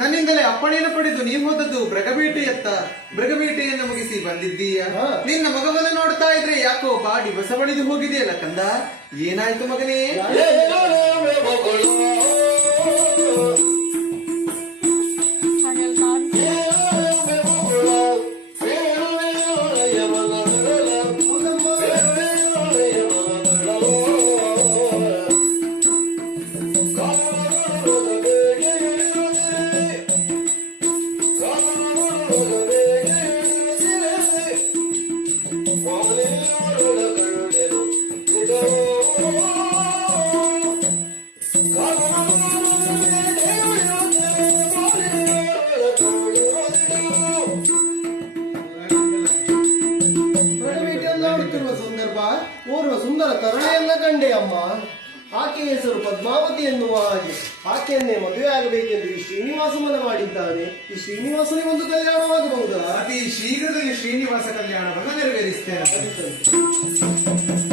ನನ್ನಿಂದಲೇ ಅಪ್ಪಣೆಯನ್ನು ಪಡೆದು ನೀವು ಹೋದದ್ದು ಮೃಗಬೇಟೆಯತ್ತ. ಮೃಗಬೇಟೆಯನ್ನು ಮುಗಿಸಿ ಬಂದಿದ್ದೀಯ. ನಿನ್ನ ಮಗವನ್ನು ನೋಡ್ತಾ ಇದ್ರೆ ಯಾಕೋ ಬಾಡಿ ಬಸವಳಿದು ಹೋಗಿದೆಯಲ್ಲ ಕಂದ. ಏನಾಯ್ತು ಮಗನೇ? ಓರ್ವ ಸುಂದರ ತರುಣಿಯನ್ನ ಕಂಡೆ ಅಮ್ಮ. ಆಕೆಯ ಹೆಸರು ಪದ್ಮಾವತಿ ಎನ್ನುವ ಹಾಗೆ. ಆಕೆಯನ್ನೇ ಮದುವೆ ಆಗಬೇಕೆಂದು ಈ ಶ್ರೀನಿವಾಸ ಮನ ಮಾಡಿದ್ದಾನೆ. ಈ ಶ್ರೀನಿವಾಸನಿಗೆ ಒಂದು ಕಲ್ಯಾಣವಾಗಬಹುದಾ? ಅತಿ ಶೀಘ್ರದಲ್ಲಿ ಶ್ರೀನಿವಾಸ ಕಲ್ಯಾಣವನ್ನು ನೆರವೇರಿಸ್ತೇನೆ.